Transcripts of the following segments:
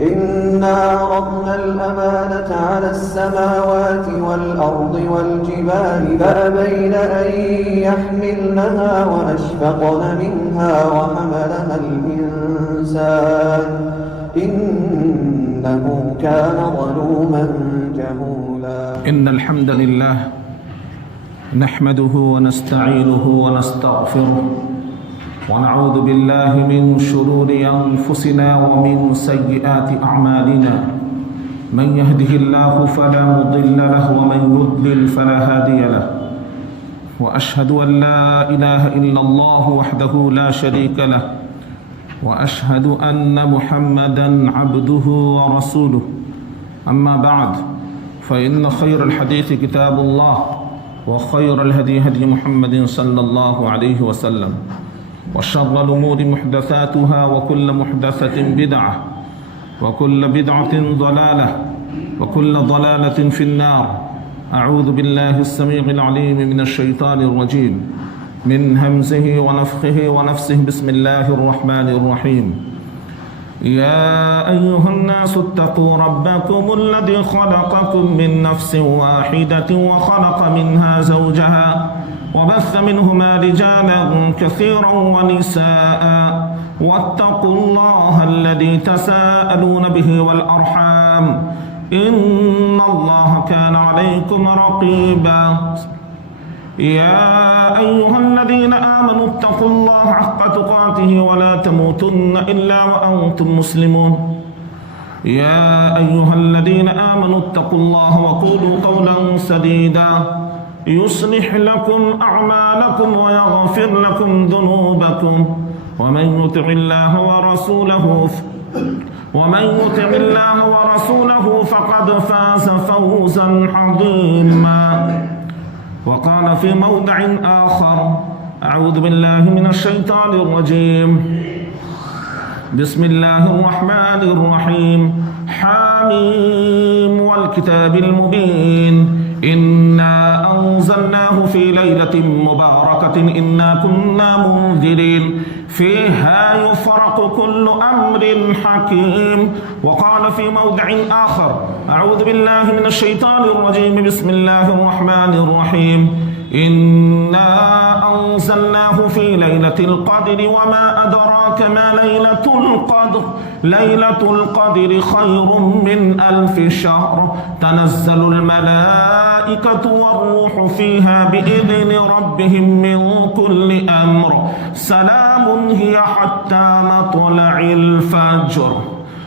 إنا عرضنا الأمانة على السماوات والأرض والجبال فأبين أن يحملنها وأشفقن منها وحملها الإنسان إنه كان ظلوما جهولا. إن الحمد لله نحمده ونستعينه ونستغفره ونعوذ بالله من شرور أنفسنا ومن سيئات أعمالنا من يهده الله فلا مضل له ومن يضلل فلا هادي له وأشهد أن لا إله إلا الله وحده لا شريك له وأشهد أن محمدا عبده ورسوله أما بعد فإن خير الحديث كتاب الله وخير الهدي هدي محمد صلى الله عليه وسلم وشر الأمور محدثاتها وكل محدثة بدعة وكل بدعة ضلالة وكل ضلالة في النار. أعوذ بالله السميع العليم من الشيطان الرجيم من همزه ونفخه ونفسه. بسم الله الرحمن الرحيم. يا أيها الناس اتقوا ربكم الذي خلقكم من نفس واحدة وخلق منها زوجها وبث منهما رجالا كثيرا ونساء واتقوا الله الذي تساءلون به والأرحام إن الله كان عليكم رقيبا. يا أيها الذين آمنوا اتقوا الله حق تقاته ولا تموتن إلا وأنتم مسلمون. يا أيها الذين آمنوا اتقوا الله وقولوا قولا سديدا يصلح لكم أعمالكم ويغفر لكم ذنوبكم ومن يطع الله ورسوله فقد فاز فوزا عظيما. وقال في موضع آخر أعوذ بالله من الشيطان الرجيم بسم الله الرحمن الرحيم. حاميم والكتاب المبين إنا أنزلناه في ليلة مباركة إنا كنا منذرين فيها يفرق كل أمر حكيم. وقال في موضع آخر أعوذ بالله من الشيطان الرجيم بسم الله الرحمن الرحيم. إنا أنزلناه في ليلة القدر وما أدراك ما ليلة القدر ليلة القدر خير من 1000 شهر تنزل الملائكة والروح فيها بإذن ربهم من كل أمر سلام هي حتى مطلع الفجر.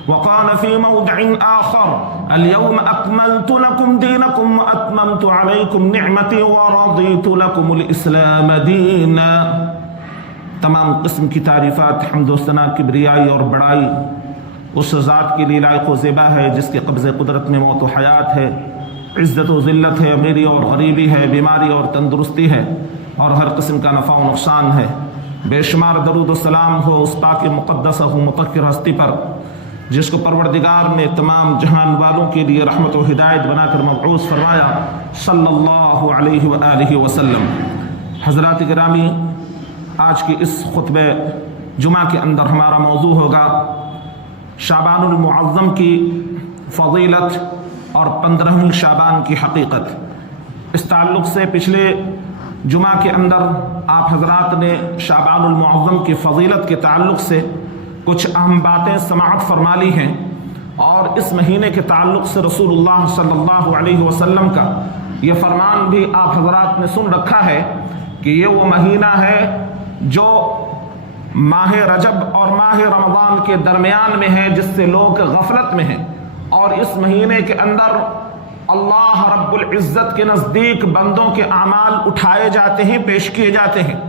وقال في موضع آخر اليوم أكملت لكم دينكم وأتممت عليكم نعمتي ورضيت لكم الإسلام دينا. تمام قسم کی تعریفات حمد و ثنا کبریائی اور بڑائی اس ذات کے لیے لائق و زیبا ہے جس کے قبض قدرت میں موت و حیات ہے، عزت و ذلت ہے، امیری اور غریبی ہے، بیماری اور تندرستی ہے اور ہر قسم کا نفع و نقصان ہے. بے شمار درود و سلام ہو اس پاک مقدس و مطہر ہستی پر جس کو پروردگار نے تمام جہان والوں کے لیے رحمت و ہدایت بنا کر مبعوث فرمایا صلی اللہ علیہ وآلہ وسلم. حضرات گرامی، آج کی اس خطبہ جمعہ کے اندر ہمارا موضوع ہوگا شعبان المعظم کی فضیلت اور 15ویں شعبان کی حقیقت. اس تعلق سے پچھلے جمعہ کے اندر آپ حضرات نے شعبان المعظم کی فضیلت کے تعلق سے کچھ اہم باتیں سماعت فرما لی ہیں اور اس مہینے کے تعلق سے رسول اللہ صلی اللہ علیہ وسلم کا یہ فرمان بھی آپ حضرات نے سن رکھا ہے کہ یہ وہ مہینہ ہے جو ماہ رجب اور ماہ رمضان کے درمیان میں ہے جس سے لوگ غفلت میں ہیں، اور اس مہینے کے اندر اللہ رب العزت کے نزدیک بندوں کے اعمال اٹھائے جاتے ہیں، پیش کیے جاتے ہیں.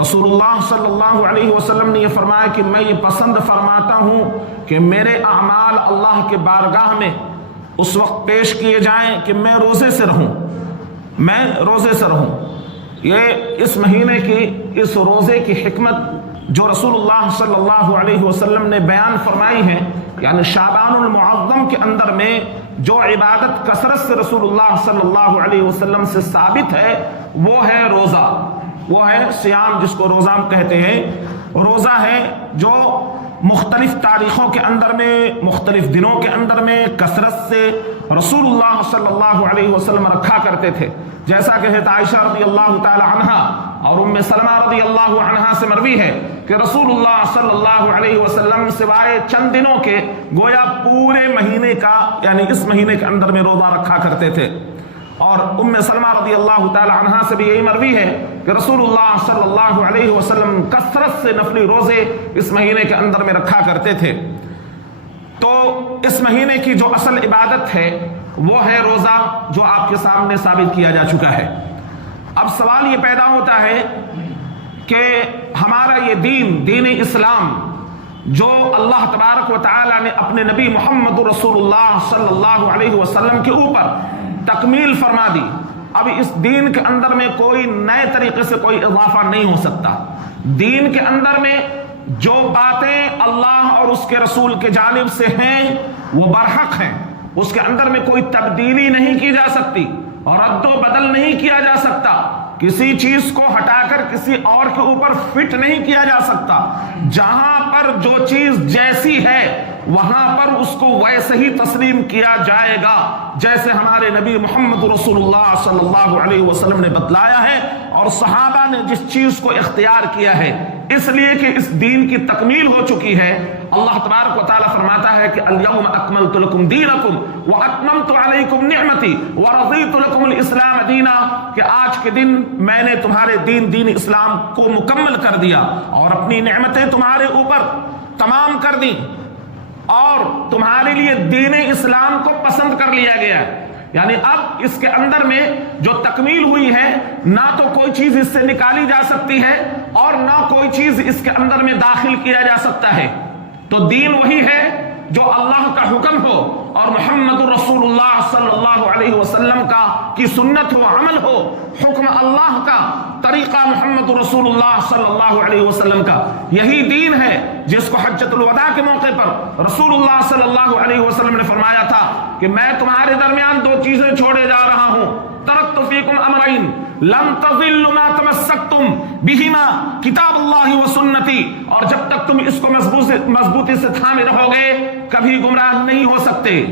رسول اللہ صلی اللہ علیہ وسلم نے یہ فرمایا کہ میں یہ پسند فرماتا ہوں کہ میرے اعمال اللہ کے بارگاہ میں اس وقت پیش کیے جائیں کہ میں روزے سے رہوں. یہ اس مہینے کی اس روزے کی حکمت جو رسول اللہ صلی اللہ علیہ وسلم نے بیان فرمائی ہے، یعنی شعبان المعظم کے اندر میں جو عبادت کثرت سے رسول اللہ صلی اللہ علیہ وسلم سے ثابت ہے وہ ہے روزہ، وہ ہے سیام، جس کو روزہ کہتے ہیں. روزہ ہے جو مختلف تاریخوں کے اندر میں، مختلف دنوں کے اندر میں کثرت سے رسول اللہ صلی اللہ علیہ وسلم رکھا کرتے تھے، جیسا کہ حضرت عائشہ رضی اللہ تعالی عنہا اور ام سلمہ رضی اللہ عنہا سے مروی ہے کہ رسول اللہ صلی اللہ علیہ وسلم سوائے چند دنوں کے گویا پورے مہینے کا، یعنی اس مہینے کے اندر میں روزہ رکھا کرتے تھے۔ اور ام سلمہ رضی اللہ تعالی عنہا سے بھی یہی مروی ہے کہ رسول اللہ صلی اللہ علیہ وسلم کثرت سے نفلی روزے اس مہینے کے اندر میں رکھا کرتے تھے۔ تو اس مہینے کی جو اصل عبادت ہے وہ ہے روزہ، جو آپ کے سامنے ثابت کیا جا چکا ہے۔ اب سوال یہ پیدا ہوتا ہے کہ ہمارا یہ دین اسلام جو اللہ تبارک و تعالی نے اپنے نبی محمد رسول اللہ صلی اللہ علیہ وسلم کے اوپر تکمیل فرما دی، اب اس دین کے اندر میں کوئی نئے طریقے سے کوئی اضافہ نہیں ہو سکتا۔ دین کے اندر میں جو باتیں اللہ اور اس کے رسول کے جانب سے ہیں وہ برحق ہیں، اس کے اندر میں کوئی تبدیلی نہیں کی جا سکتی اور رد و بدل نہیں کیا جا سکتا، کسی چیز کو ہٹا کر کسی اور کے اوپر فٹ نہیں کیا جا سکتا۔ جہاں پر جو چیز جیسی ہے وہاں پر اس کو ویسے ہی تسلیم کیا جائے گا جیسے ہمارے نبی محمد رسول اللہ صلی اللہ علیہ وسلم نے بتلایا ہے اور صحابہ نے جس چیز کو اختیار کیا ہے، اس لیے کہ اس دین کی تکمیل ہو چکی ہے۔ اللہ تبارک و تعالیٰ فرماتا ہے کہ الیوم اکملت لکم دینکم واتممت علیکم نعمتی ورضیت لکم الاسلام دینا، کہ آج کے دن میں نے تمہارے دین اسلام کو مکمل کر دیا اور اپنی نعمتیں تمہارے اوپر تمام کر دی اور تمہارے لیے دین اسلام کو پسند کر لیا گیا ہے۔ یعنی اب اس کے اندر میں جو تکمیل ہوئی ہے، نہ تو کوئی چیز اس سے نکالی جا سکتی ہے اور نہ کوئی چیز اس کے اندر میں داخل کیا جا سکتا ہے۔ تو دین وہی ہے جو اللہ کا حکم ہو اور محمد رسول اللہ صلی اللہ علیہ وسلم کی سنت ہو، عمل ہو، حکم اللہ کا، طریقہ محمد رسول اللہ صلی اللہ علیہ وسلم کا، یہی دین ہے جس کو حجۃ الوداع کے موقع پر رسول اللہ صلی اللہ علیہ وسلم نے فرمایا تھا کہ میں تمہارے درمیان دو چیزیں چھوڑے جا رہا ہوں، ترکت فیکم امرین لن تضلوا ما تمسکتم بہما کتاب اللہ و سنتی، اور جب تک تم اس کو مضبوطی سے تھامے رہو گے کبھی گمراہ نہیں ہو سکتے،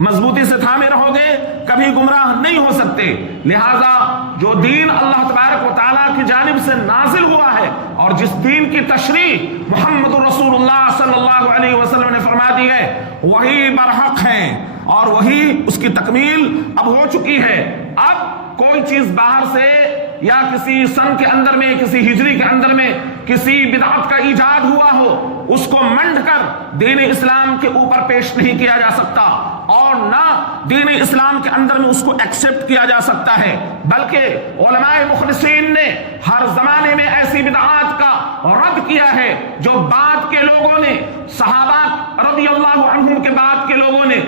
مضبوطی سے تھامے رہو گے کبھی گمراہ نہیں ہو سکتے۔ لہذا جو دین اللہ تبارک و تعالیٰ کی جانب سے نازل ہوا ہے اور جس دین کی تشریح محمد رسول اللہ صلی اللہ علیہ وسلم نے فرما دی ہے وہی برحق ہے اور وہی اس کی تکمیل اب ہو چکی ہے۔ اب کوئی چیز باہر سے یا کسی سن کے اندر میں، کسی ہجری کے اندر میں کسی بدعت کا ایجاد ہوا ہو، اس کو منڈ کر دین اسلام کے اوپر پیش نہیں کیا جا سکتا اور نہ دین اسلام کے اندر میں اس کو ایکسپٹ کیا جا سکتا ہے، بلکہ علماء مخلصین نے ہر زمانے میں ایسی بدعات کا رد کیا ہے جو بعد کے لوگوں نے، صحابہ رضی اللہ عنہم کے بعد کے لوگوں نے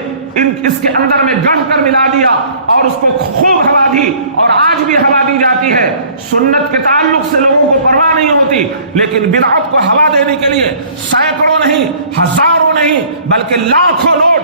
اس کے اندر میں گڑھ کر ملا دیا اور اس کو خوب ہوا دی اور آج بھی ہوا دی جاتی ہے۔ سنت کے تعلق سے لوگوں کو پرواہ نہیں ہوتی، لیکن بدعت کو ہوا دینے کے لیے سینکڑوں نہیں، ہزاروں نہیں، بلکہ لاکھوں لوگ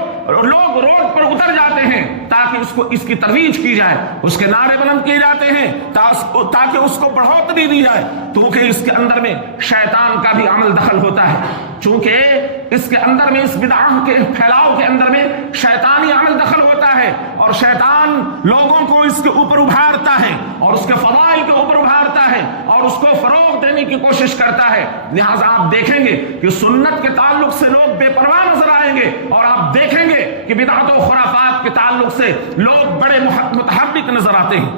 روڈ پر اتر جاتے ہیں تاکہ اس کی ترویج کی جائے، اس کے نعرے بلند کیے جاتے ہیں تاکہ اس کو بڑھوتری دی جائے، کیونکہ اس کے اندر میں شیطان کا بھی عمل دخل ہوتا ہے، چونکہ اس کے اندر میں اس بدعت کے پھیلاؤ کے اندر میں شیطانی عمل دخل ہوتا ہے اور شیطان لوگوں کو اس کے اوپر ابھارتا ہے اور اس کے فضائل کے اوپر ابھارتا ہے اور اس کو فروغ دینے کی کوشش کرتا ہے۔ لہٰذا آپ دیکھیں گے کہ سنت کے تعلق سے لوگ بے پرواہ نظر آئیں گے اور آپ دیکھیں گے کہ بدعت و خرافات کے تعلق سے لوگ بڑے متحرک نظر آتے ہیں۔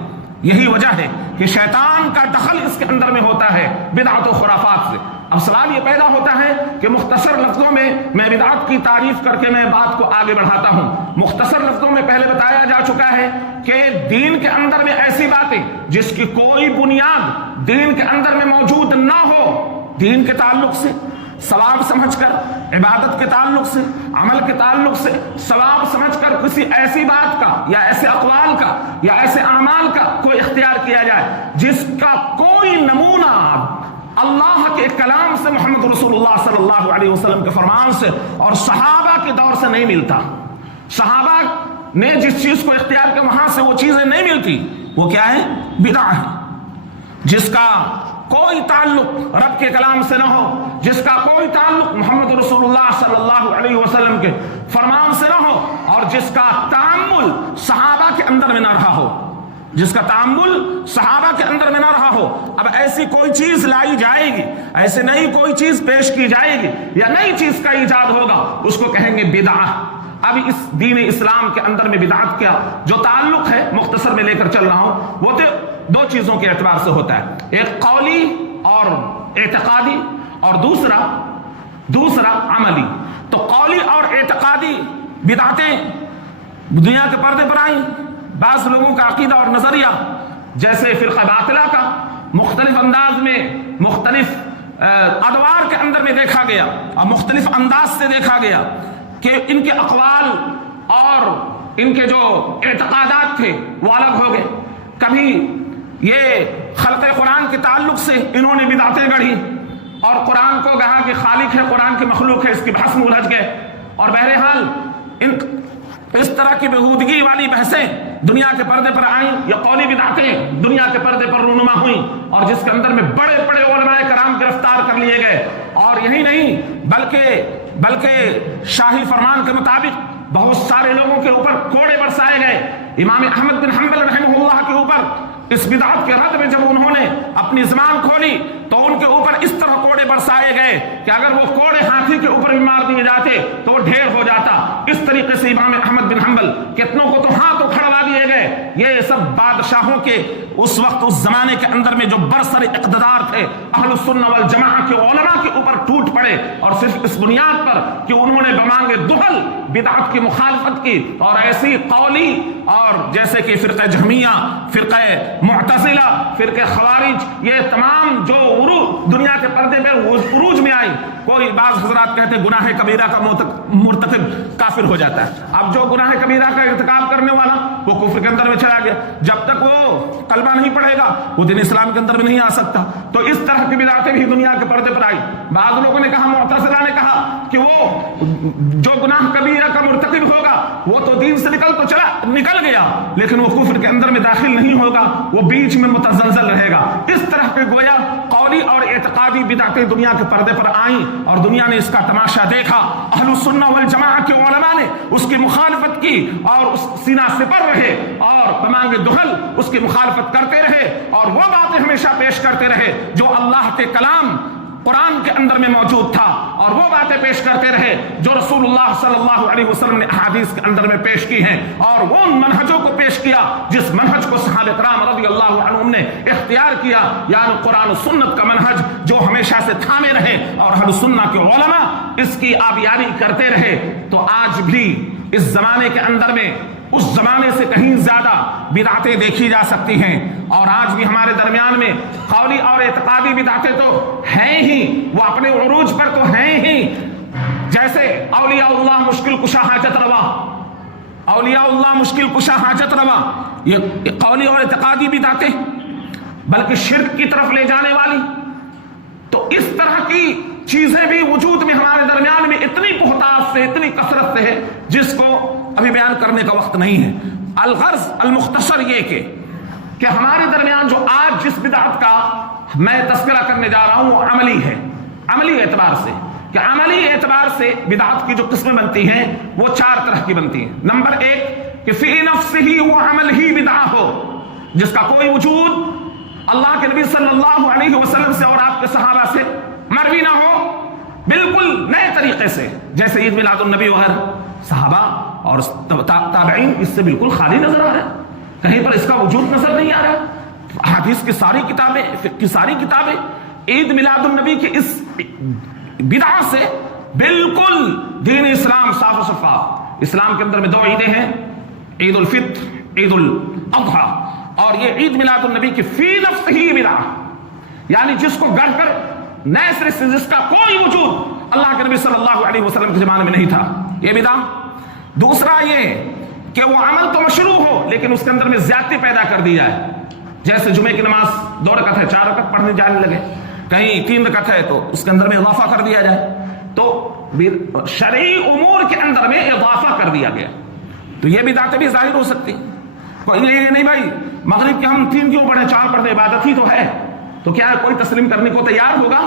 یہی وجہ ہے کہ شیطان کا دخل اس کے اندر میں ہوتا ہے بدعت و خرافات سے۔ اب سوال یہ پیدا ہوتا ہے کہ مختصر لفظوں میں بدعت کی تعریف کر کے میں بات کو آگے بڑھاتا ہوں۔ مختصر لفظوں میں پہلے بتایا جا چکا ہے کہ دین کے اندر میں ایسی باتیں جس کی کوئی بنیاد دین کے اندر میں موجود نہ ہو، دین کے تعلق سے، ثواب سمجھ کر، عبادت کے تعلق سے، عمل کے تعلق سے ثواب سمجھ کر کسی ایسی بات کا یا ایسے اقوال کا یا ایسے اعمال کا کوئی اختیار کیا جائے جس کا کوئی نمونہ اللہ کے کلام سے، محمد رسول اللہ صلی اللہ علیہ وسلم کے فرمان سے اور صحابہ کے دور سے نہیں ملتا۔ صحابہ نے جس چیز کو اختیار کیا وہاں سے وہ چیزیں نہیں ملتی، وہ کیا ہے؟ بدعہ ہے، جس کا کوئی تعلق رب کے کلام سے نہ ہو، جس کا کوئی تعلق محمد رسول اللہ صلی اللہ علیہ وسلم کے فرمان سے نہ ہو، اور جس کا تعامل صحابہ کے اندر میں نہ رہا ہو، جس کا تعامل صحابہ کے اندر میں نہ رہا ہو۔ اب ایسی کوئی چیز لائی جائے گی، ایسے نئی کوئی چیز پیش کی جائے گی یا نئی چیز کا ایجاد ہوگا، اس کو کہیں گے بدعت۔ ابھی اس دین اسلام کے اندر میں بدعت کا جو تعلق ہے مختصر میں لے کر چل رہا ہوں، وہ تو دو چیزوں کے اعتبار سے ہوتا ہے، ایک قولی اور اعتقادی، اور دوسرا عملی۔ تو قولی اور اعتقادی بدعتیں دنیا کے پردے پر آئیں۔ بعض لوگوں کا عقیدہ اور نظریہ جیسے فرقہ باطلہ کا مختلف انداز میں مختلف ادوار کے اندر میں دیکھا گیا اور مختلف انداز سے دیکھا گیا کہ ان کے اقوال اور ان کے جو اعتقادات تھے وہ الگ ہو گئے۔ کبھی یہ خلق قرآن کے تعلق سے انہوں نے بدعتیں گڑھی اور قرآن کو کہا کہ خالق ہے، قرآن کی مخلوق ہے، اس کی بحث میں الجھ گئے، اور بہرحال اس طرح کی بہودگی والی بحثیں دنیا کے پردے پر آئیں، یا قولی بدعتیں دنیا کے پردے پر رونما ہوئیں، اور جس کے اندر میں بڑے بڑے علماء کرام گرفتار کر لیے گئے۔ اور یہی نہیں بلکہ شاہی فرمان کے مطابق بہت سارے لوگوں کے اوپر کوڑے برسائے گئے۔ امام احمد بن حنبل رحمہ اللہ کے اوپر اس بدعت کے رد میں جب انہوں نے اپنی زبان کھولی تو ان کے اوپر اس طرح کوڑے برسائے گئے کہ اگر وہ کوڑے ہاتھی کے اوپر بھی مار دیے جاتے تو وہ ڈھیر ہو جاتا۔ اس طریقے سے امام احمد بن حنبل کتنوں کو تو ہاتھ اکھڑوا دیے گئے۔ یہ سب بادشاہوں کے اس وقت اس زمانے کے اندر میں جو برسر اقتدار تھے اہل السنہ والجماعہ کے علماء کے اوپر ٹوٹ پڑے، اور صرف اس بنیاد پر کہ انہوں نے بمانگے دہل بدعت کی مخالفت کی، اور ایسی قولی اور جیسے کہ فرقہ جہمیہ، فرقہ معتزلہ، فرقہ خوارج، یہ تمام جو دنیا کے پردے پر عروج میں آئی۔ کوئی بعض حضرات کہتے ہیں گناہ کبیرہ کا مرتکب کافر ہو جاتا ہے۔ اب جو گناہ کبیرہ کا ارتکاب کرنے والا وہ کفر کے اندر میں چلا گیا، جب تک وہ کلمہ نہیں پڑھے گا وہ دین اسلام کے اندر میں نہیں آ سکتا۔ تو اس طرح کی بدعتیں بھی دنیا کے پردے پر آئی۔ بعض لوگوں نے کہا، معتزلہ نے کہا کہ وہ جو گناہ کبیرہ کا مرتکب ہوگا وہ تو دین سے نکل گیا لیکن وہ کفر کے اندر میں داخل نہیں ہوگا، وہ بیچ میں متزلزل رہے گا۔ اس طرح کے گویا قولی اور اعتقادی بدعتیں دنیا کے پردے پر آئیں اور دنیا نے اس کا تماشا دیکھا۔ اہل السنہ والجماعہ کے علماء نے اس کی مخالفت کی اور اس سینہ سپر رہے اور بمانگ دہل اس کی مخالفت کرتے رہے، اور وہ باتیں ہمیشہ پیش کرتے رہے جو اللہ کے کلام قرآن کے اندر میں موجود تھا، اور وہ باتیں پیش کرتے رہے جو رسول اللہ صلی اللہ علیہ وسلم نے احادیث کے اندر میں پیش کی ہیں، اور وہ ان منہجوں کو پیش کیا جس منہج کو صحابہ کرام رضی اللہ عنہم نے اختیار کیا، یعنی قرآن و سنت کا منہج جو ہمیشہ سے تھامے رہے، اور اہل سنت کے علماء اس کی آبیاری کرتے رہے۔ تو آج بھی اس زمانے کے اندر میں اس زمانے سے کہیں زیادہ بدعتیں دیکھی جا سکتی ہیں، اور آج بھی ہمارے درمیان میں قولی اور اعتقادی بدعتیں تو ہیں ہی، وہ اپنے عروج پر تو ہیں ہی۔ جیسے اولیاء اللہ مشکل کشا حاجت روا، اولیاء اللہ مشکل کشا حاجت روا، یہ قولی اور اعتقادی بدعتیں بلکہ شرک کی طرف لے جانے والی۔ تو اس طرح کی چیزیں بھی وجود میں ہمارے درمیان میں اتنی بہتات سے، اتنی کثرت سے ہے جس کو ابھی بیان کرنے کا وقت نہیں ہے۔ الغرض المختصر یہ کہ ہمارے درمیان جو آج جس بدعت کا میں تذکرہ کرنے جا رہا ہوں وہ عملی ہے، عملی اعتبار سے، کہ عملی اعتبار سے بدعت کی جو قسمیں بنتی ہیں وہ چار طرح کی بنتی ہیں۔ نمبر ایک کہ فی نفسہ وہ عمل ہی بدعہ ہو، جس کا کوئی وجود اللہ کے نبی صلی اللہ علیہ وسلم سے اور آپ کے صحابہ سے مروی نہ ہو، بالکل نئے طریقے سے، جیسے عید میلاد النبی وغیرہ، صحابہ اور تابعین اس سے بالکل خالی نظر آ رہا ہے، کہیں پر اس کا وجود نظر نہیں آ رہا۔ حدیث کی ساری کتابیں، فقہ کی ساری کتابیں عید میلاد النبی کی اس بدعت سے بالکل دین اسلام صاف و شفاف۔ اسلام کے اندر میں دو عیدیں ہیں، عید الفطر، عید الاضحیٰ، اور یہ عید میلاد النبی کی فی نفس ہی بدعت، یعنی جس کو گڑھ کر نئے سرے سے، جس کا کوئی وجود اللہ کے نبی صلی اللہ علیہ وسلم کے زمانے میں نہیں تھا، یہ بدعت۔ دوسرا یہ کہ وہ عمل تو مشروع ہو لیکن اس کے اندر میں زیادتی پیدا کر دی جائے، جیسے جمعے کی نماز 2 رکعت ہے 4 رکعت پڑھنے جانے لگے، کہیں 3 رکعت ہے تو اس کے اندر میں اضافہ کر دیا جائے، تو شرعی امور کے اندر میں اضافہ کر دیا گیا، تو یہ بدعتیں بھی ظاہر ہو سکتی۔ کوئی نہیں بھائی مغرب کے ہم 3 کیوں پڑھیں، 4 پڑھیں، عبادت ہی تو ہے، تو کیا کوئی تسلیم کرنے کو تیار ہوگا؟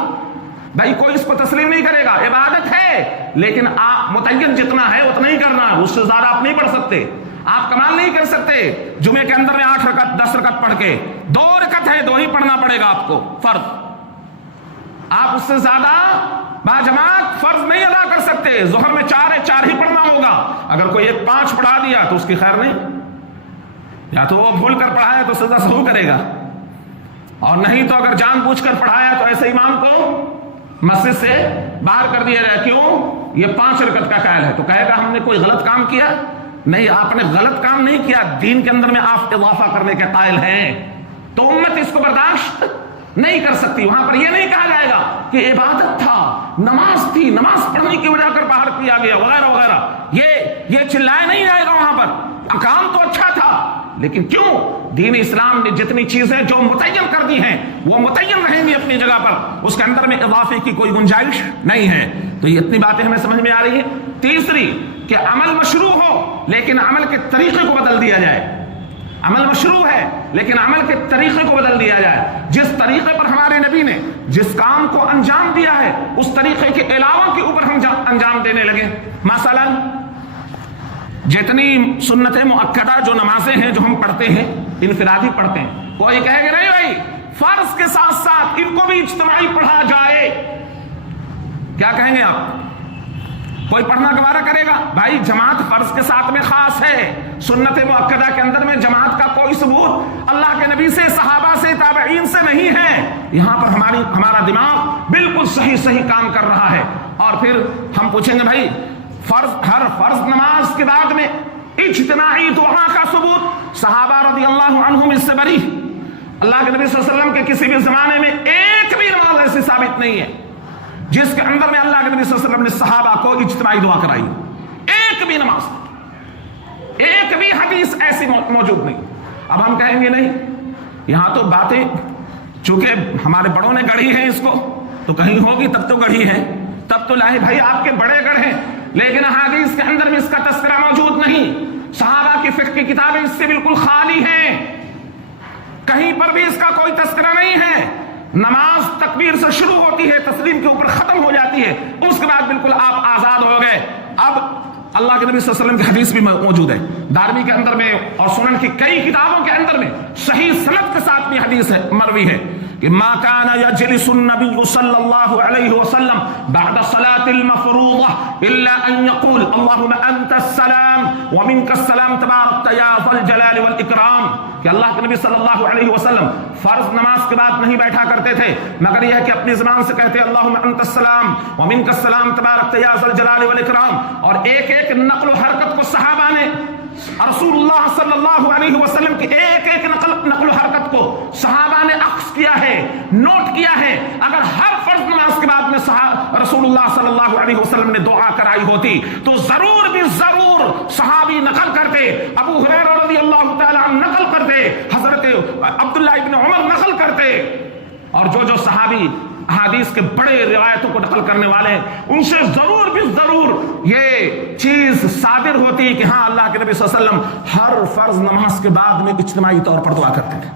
بھائی کوئی اس کو تسلیم نہیں کرے گا. عبادت ہے لیکن آپ متعین جتنا ہے اتنا ہی کرنا ہے, اس سے زیادہ آپ نہیں پڑھ سکتے. آپ کمال نہیں کر سکتے جمعے کے اندر میں 8 رکعت 10 رکعت پڑھ کے. 2 رکعت ہے 2 ہی پڑھنا پڑے گا آپ کو فرض. آپ اس سے زیادہ باجماعت فرض نہیں ادا کر سکتے. ظہر میں 4 ہے 4 ہی پڑھنا ہوگا. اگر کوئی ایک 5 پڑھا دیا تو اس کی خیر نہیں, یا تو وہ بھول کر پڑھایا تو سزا سہو کرے گا, اور نہیں تو اگر جان بوجھ کر پڑھایا تو ایسے امام کو مسجد سے باہر کر دیا جائے. کیوں؟ یہ 5 رکعت کا قائل ہے. تو کہے گا ہم نے کوئی غلط کام کیا؟ نہیں, آپ نے غلط کام نہیں کیا, دین کے اندر میں آپ اضافہ کرنے کے قائل ہیں. تو امت اس کو برداشت نہیں کر سکتی. وہاں پر یہ نہیں کہا جائے گا کہ عبادت تھا, نماز تھی, نماز پڑھنے کی وجہ کر باہر کیا گیا وغیرہ وغیرہ. یہ چلایا نہیں جائے گا وہاں پر. کام تو اچھا تھا لیکن کیوں؟ دین اسلام نے جتنی چیزیں جو متعین کر دی ہیں وہ متعین رہیں گی اپنی جگہ پر, اس کے اندر میں اضافے کی کوئی گنجائش نہیں ہے. تو یہ اتنی باتیں ہمیں سمجھ میں آ رہی ہیں. تیسری کہ عمل مشروع ہو لیکن عمل کے طریقے کو بدل دیا جائے. عمل مشروع ہے لیکن عمل کے طریقے کو بدل دیا جائے. جس طریقے پر ہمارے نبی نے جس کام کو انجام دیا ہے اس طریقے کے علاوہ کے اوپر ہم انجام دینے لگے. مثلا جتنی سنت مؤکدہ جو نمازیں ہیں جو ہم پڑھتے ہیں انفرادی پڑھتے ہیں, کوئی کہے گا نہیں بھائی فرض کے ساتھ ساتھ ان کو بھی اجتماعی پڑھا جائے. کیا کہیں گے آپ؟ کوئی پڑھنا گوارا کرے گا؟ بھائی جماعت فرض کے ساتھ میں خاص ہے, سنت مؤکدہ کے اندر میں جماعت کا کوئی ثبوت اللہ کے نبی سے, صحابہ سے, تابعین سے نہیں ہے. یہاں پر ہمارا دماغ بالکل صحیح کام کر رہا ہے. اور پھر ہم پوچھیں گے بھائی ہر فرض نماز کے بعد میں اجتماعی دعا کا ثبوت صحابہ رضی اللہ عنہم اس سے بری. اللہ کے نبی صلی اللہ علیہ وسلم کے کسی بھی زمانے میں ایک بھی نماز ایسی ثابت نہیں ہے جس کے اندر میں اللہ کے نبی صلی اللہ علیہ وسلم نے صحابہ کو اجتماعی دعا کرائی. ایک بھی نماز, ایک بھی حدیث ایسی موجود نہیں. اب ہم کہیں گے نہیں, یہاں تو باتیں چونکہ ہمارے بڑوں نے گڑھی ہیں اس کو, تو کہیں ہوگی تب تو گڑھی ہے, تب تو لاہے بھائی آپ کے بڑے گڑھے, لیکن حدیث کے اندر میں اس کا تذکرہ موجود نہیں. صحابہ کی فقہ کی کتابیں اس سے بالکل خالی ہیں, کہیں پر بھی اس کا کوئی تذکرہ نہیں ہے. نماز تکبیر سے شروع ہوتی ہے, تسلیم کے اوپر ختم ہو جاتی ہے, اس کے بعد بالکل آپ آزاد ہو گئے. اب اللہ کے نبی صلی اللہ علیہ وسلم کی حدیث بھی موجود ہے دارمی کے اندر میں اور سنن کی کئی کتابوں کے اندر میں صحیح سند کے ساتھ بھی حدیث ہے, مروی ہے کہ ما كان يجلس النبي صلى الله عليه وسلم بعد الصلاة المفروضة إلا أن يقول اللهم أنت السلام ومنك السلام تبارك يا ذا الجلال والإكرام. کہ اللہ کے نبی صلی اللہ علیہ وسلم فرض نماز کے بعد نہیں بیٹھا کرتے تھے مگر یہ کہ اپنی زبان سے کہتے اللهم أنت السلام ومنك السلام تبارك يا ذا الجلال والإكرام. اور ایک ایک نقل و حرکت کو صحابہ نے رسول اللہ صلی اللہ علیہ وسلم کی ایک ایک نقل و حرکت کو صحابہ نے اخذ کیا ہے, نوٹ کیا ہے. اگر ہر فرض نماز کے بعد میں رسول اللہ صلی اللہ علیہ وسلم نے دعا کرائی ہوتی تو ضرور بھی ضرور صحابی نقل کرتے, ابو ہریرہ رضی اللہ تعالی عنہ نقل کرتے, حضرت عبداللہ ابن عمر نقل کرتے, اور جو صحابی احادیث کے بڑے روایتوں کو نقل کرنے والے ہیں ان سے ضرور بھی ضرور یہ چیز صادر ہوتی کہ ہاں اللہ کے نبی صلی اللہ علیہ وسلم ہر فرض نماز کے بعد میں اجتماعی طور پر دعا کرتے تھے.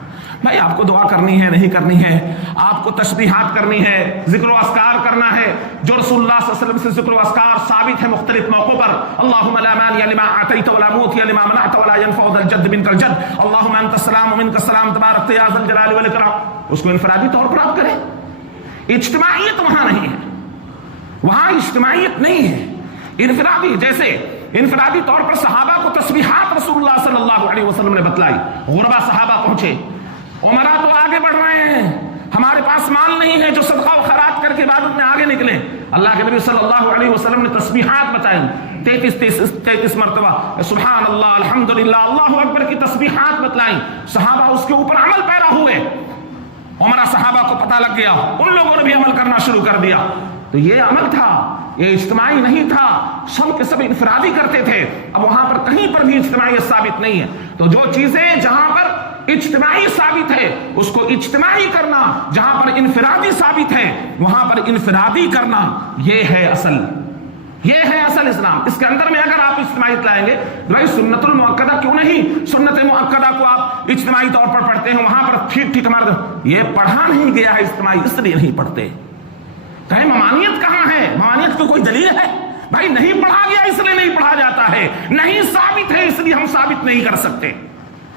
بھائی آپ کو دعا کرنی ہے نہیں کرنی ہے, آپ کو تسبیحات کرنی ہے, ذکر و اذکار کرنا ہے جو رسول اللہ صلی اللہ علیہ وسلم سے ذکر و اذکار ثابت ہے مختلف موقعوں پر. اللہم لا مانع لما اعطیت ولا موتی لما منعت ولا ينفع ذا الجد منک الجد اللہم انت السلام ومنک السلام تبارک یا ذا الجلال والاکرام. اس کو انفرادی طور پر آپ کریں, اجتماعیت وہاں نہیں ہے, وہاں اجتماعیت نہیں ہے. انفرادی جیسے انفرادی طور پر صحابہ کو تسبیحات رسول اللہ صلی اللہ علیہ وسلم نے بتلائی. غربا صحابہ پہنچے, عمرہ تو آگے بڑھ رہے ہیں, ہمارے پاس مال نہیں ہے جو صدقہ و خیرات کر کے عبادت میں آگے نکلیں. اللہ کے نبی صلی اللہ علیہ وسلم نے تسبیحات بتائی 33 مرتبہ سبحان اللہ الحمدللہ اللہ اکبر کی تسبیحات بتلائیں. صحابہ اس کے اوپر عمل پیرا ہوئے, عمرہ صحابہ کو پتہ لگ گیا, ان لوگوں نے بھی عمل کرنا شروع کر دیا. تو یہ عمل تھا, یہ اجتماعی نہیں تھا, سب کے سب انفرادی کرتے تھے. اب وہاں پر کہیں پر بھی اجتماعیت ثابت نہیں ہے. تو جو چیزیں جہاں پر اجتماعی ثابت ہے اس کو اجتماعی کرنا, جہاں پر انفرادی ثابت ہے وہاں پر انفرادی کرنا, یہ ہے اصل اسلام. اس کے اندر میں اگر آپ اجتماعیت لائیں گے. بھائی سنت المؤکدہ کیوں نہیں سنت مؤکدہ کو آپ اجتماعی طور پر پڑھتے ہیں, وہاں پر ٹھیک ٹھیک ہمارا یہ پڑھا نہیں گیا ہے اجتماعی اس لیے نہیں پڑھتے. کہیں ممانعت کہاں ہے؟ ممانعت کی کوئی دلیل ہے؟ بھائی نہیں پڑھا گیا اس لیے نہیں پڑھا جاتا ہے, نہیں ثابت ہے اس لیے ہم ثابت نہیں کر سکتے.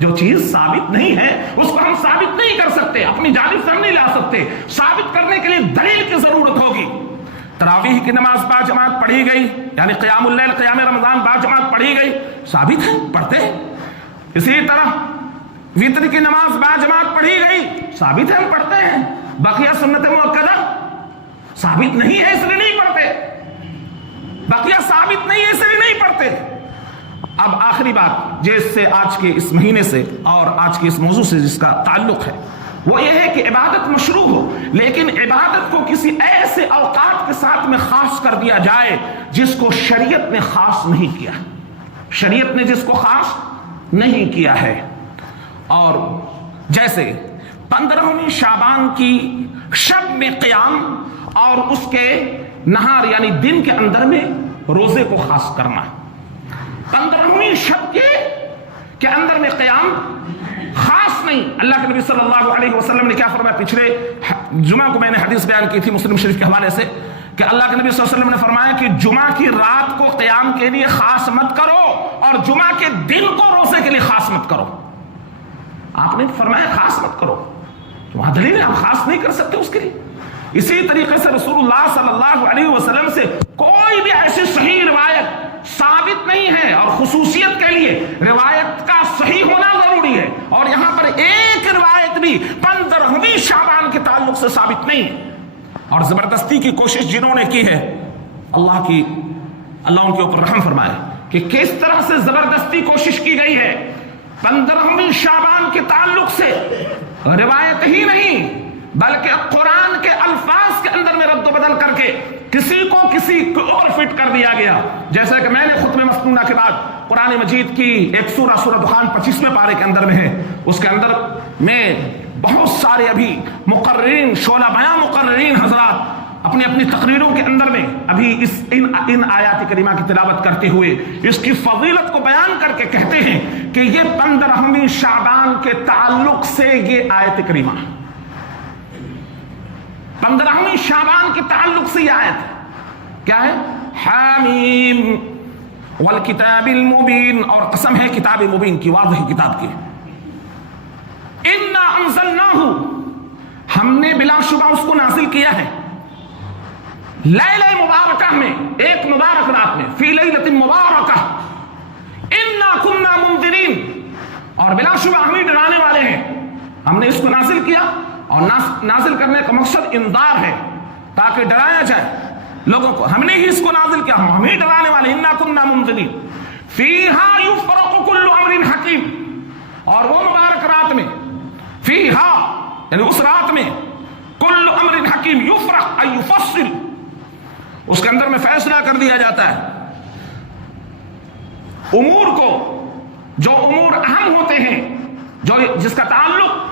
جو چیز ثابت نہیں ہے اس کو ہم ثابت نہیں کر سکتے, اپنی جانب سے ہم نہیں لا سکتے. ثابت کرنے کے لیے دلیل کی ضرورت ہوگی. تراویح کی نماز با جماعت پڑھی گئی, یعنی قیام اللیل قیام رمضان با جماعت پڑھی گئی, ثابت ہے, پڑھتے ہیں. اسی طرح وتر کی نماز با جماعت پڑھی گئی, ثابت ہے, ہم پڑھتے ہیں. بقیہ سنت مؤکدہ ثابت نہیں ہے اس لیے نہیں پڑھتے, بقیہ ثابت نہیں ہے اس لیے نہیں پڑھتے. اب آخری بات جس سے آج کے اس مہینے سے اور آج کے اس موضوع سے جس کا تعلق ہے وہ یہ ہے کہ عبادت مشروع ہو, لیکن عبادت کو کسی ایسے اوقات کے ساتھ میں خاص کر دیا جائے جس کو شریعت نے خاص نہیں کیا, شریعت نے جس کو خاص نہیں کیا ہے. اور جیسے 15ویں شعبان کی شب میں قیام اور اس کے نہار یعنی دن کے اندر میں روزے کو خاص کرنا. 15ویں شب کے اندر میں قیام خاص نہیں. اللہ کے نبی صلی اللہ علیہ وسلم نے کیا فرمایا؟ پچھلے جمعہ کو میں نے حدیث بیان کی تھی مسلم شریف کے حوالے سے کہ اللہ کے نبی صلی اللہ علیہ وسلم نے فرمایا کہ جمعہ کی رات کو قیام کے لیے خاص مت کرو اور جمعہ کے دن کو روزے کے لیے خاص مت کرو. آپ نے فرمایا خاص مت کرو, وہاں دلیل ہے ہم خاص نہیں کر سکتے اس کے لیے. اسی طریقے سے رسول اللہ صلی اللہ علیہ وسلم سے کوئی بھی ایسی صحیح روایت ثابت نہیں ہے, اور خصوصیت کے لیے روایت کا صحیح ہونا ضروری ہے. اور یہاں پر ایک روایت بھی 15ویں شعبان کے تعلق سے ثابت نہیں ہے. اور زبردستی کی کوشش جنہوں نے کی ہے اللہ ان کے اوپر رحم فرمائے کہ کس طرح سے زبردستی کوشش کی گئی ہے. 15ویں شعبان کے تعلق سے روایت ہی نہیں بلکہ قرآن کے الفاظ کے اندر میں رد و بدل کر کے کسی کو اور فٹ کر دیا گیا. جیسا کہ میں نے خطبہ مسنونہ کے بعد قرآن مجید کی ایک سورہ دخان 25ویں پارے کے اندر میں ہے, اس کے اندر میں بہت سارے ابھی مقررین شعلہ بیان مقررین حضرات اپنی تقریروں کے اندر میں ابھی ان آیات کریمہ کی تلاوت کرتے ہوئے اس کی فضیلت کو بیان کر کے کہتے ہیں کہ یہ 15ویں شعبان کے تعلق سے یہ آیت کریمہ 15ویں شعبان کے تعلق سے یہ آیت کیا ہے؟ حامیم والکتاب المبین, اور قسم ہے کتاب مبین کی, واضح کتاب کی. انا انزلناہ, ہم نے بلا شبہ اس کو نازل کیا ہے لیلہ مبارکہ میں, ایک مبارک رات میں, فی لیلۃ مبارکہ, انا کنا منذرین, اور بلا شبہ ہم ہی ڈرانے والے ہیں. ہم نے اس کو نازل کیا, اور نازل کرنے کا مقصد انذار ہے تاکہ ڈرایا جائے لوگوں کو. ہم نے ہی اس کو نازل کیا, ہم ہی ڈرانے والے. انا کنا منذرین فیہا یفرق کل امر حکیم, اور وہ مبارک رات میں فیہا یعنی اس رات میں کل امر حکیم, یفرق ای یفصل, اس کے اندر میں فیصلہ کر دیا جاتا ہے امور کو, جو امور اہم ہوتے ہیں, جس کا تعلق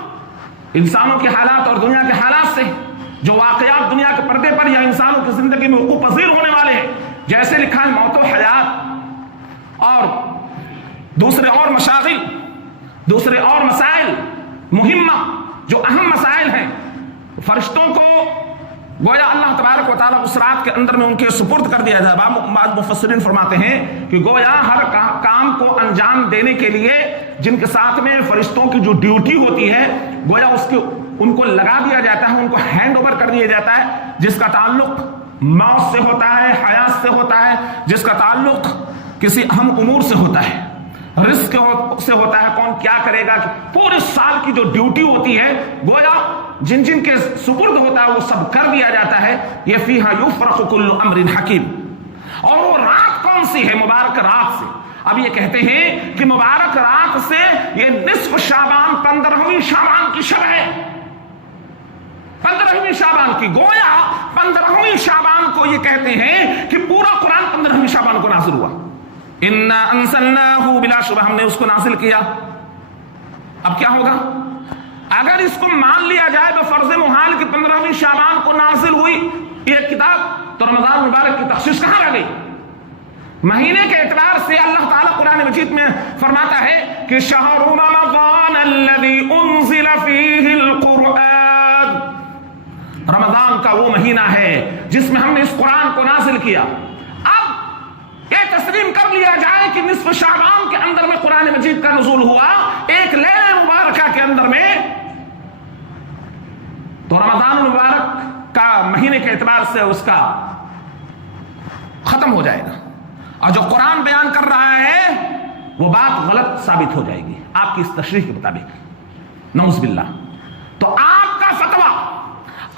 انسانوں کے حالات اور دنیا کے حالات سے, جو واقعات دنیا کے پردے پر یا انسانوں کی زندگی میں وقوع پذیر ہونے والے ہیں, جیسے لکھا ہے موت و حیات اور دوسرے اور مشاغل, دوسرے اور مسائل مہمہ, جو اہم مسائل ہیں. فرشتوں کو گویا اللہ تبارک و تعالیٰ اس رات کے اندر میں ان کے سپرد کر دیا جائے. بعض مفسرین فرماتے ہیں کہ گویا ہر کام کو انجام دینے کے لیے جن کے ساتھ میں فرشتوں کی جو ڈیوٹی ہوتی ہے گویا ان کو لگا دیا جاتا ہے, ان کو ہینڈ اوور کر دیا جاتا ہے, جس کا تعلق موت سے ہوتا ہے, حیات سے ہوتا ہے, جس کا تعلق کسی اہم امور سے ہوتا ہے, رزق سے ہوتا ہے, کون کیا کرے گا, پورے سال کی جو ڈیوٹی ہوتی ہے گویا جن کے سپرد ہوتا ہے وہ سب کر دیا جاتا ہے. یہ فیہا یفرق کل امر حکیم. اور وہ رات کون سی ہے؟ مبارک رات سے. اب یہ کہتے ہیں کہ مبارک رات سے یہ نصف شعبان 15ویں شعبان کی شب ہے, 15ویں شعبان کی. گویا 15ویں شعبان کو یہ کہتے ہیں کہ پورا قرآن 15ویں شعبان کو نازل ہوا. انا انزلناہ, بلا شبہ ہم نے اس کو نازل کیا. اب کیا ہوگا اگر اس کو مان لیا جائے بفرض محال کہ 15ویں شعبان کو نازل ہوئی یہ کتاب, تو رمضان مبارک کی تخصیص کہاں رہ گئی؟ مہینے کے اعتبار سے اللہ مجید میں فرماتا ہے کہ شہر رمضان الذی انزل فیہ القرآن، رمضان کا وہ مہینہ ہے جس میں ہم نے اس قرآن کو نازل کیا۔ اب یہ تسلیم کر لیا جائے کہ نصف شعبان کے اندر میں قرآن مجید کا نزول ہوا، ایک لیلہ مبارکہ کے اندر میں، تو رمضان المبارک کا مہینے کے اعتبار سے اس کا ختم ہو جائے گا، اور جو قرآن بیان کر رہا ہے وہ بات غلط ثابت ہو جائے گی آپ کی اس تشریح کے مطابق، نعوذ باللہ۔ تو آپ کا فتویٰ،